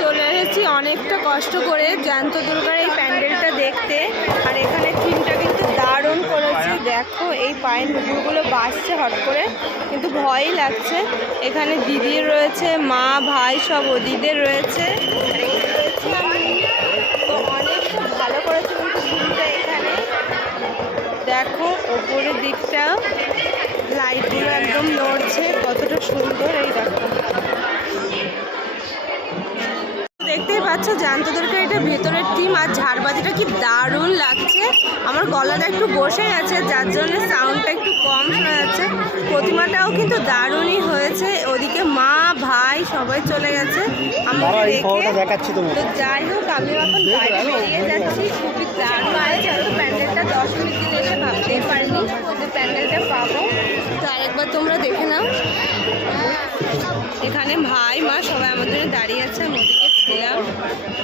চলে এসেছি অনেকটা কষ্ট করে জ্যান্ত দুর্গার এই প্যান্ডেলটা দেখতে। আর এখানে থিমটা কিন্তু দারুণ করেছে। দেখো এই পায়ের নুপুরগুলো বাজছে হট করে, কিন্তু ভয়ই লাগছে। এখানে দিদি রয়েছে, মা ভাই সব দিদিদের রয়েছে। তো অনেকটা ভালো করেছে কিন্তু থিমটা। এখানে দেখো ওপরের দিকটা লাইটগুলো একদম নড়ছে, কতটা সুন্দর। এই দেখো, দেখতেই পাচ্ছ জ্যান্ত দুর্গা এটা ভেতরের থিম। আর ঝাড়বাতিটা কি দারুণ লাগছে। আমার গলাটা একটু বসে গেছে, যার জন্য সাউন্ডটা একটু কম শোনা যাচ্ছে। প্রতিমাটাও কিন্তু দারুণই হয়েছে। ওদিকে মা ভাই সবাই চলে গেছে আমাকে রেখে। তো যাই হোক, আমি এখন বাইরে বেরিয়ে যাচ্ছি। খুবই দারুণ হয়েছে। তো প্যান্ডেলটা 10 মিনিট দিন এসে ভাবতেই পারিনি যে প্যান্ডেলটা পাবো। তো আরেকবার তোমরা দেখে নাও। এখানে ভাই মা সবাই আমাদের দাঁড়িয়ে আছে, আমি ওদিকে ছিলাম।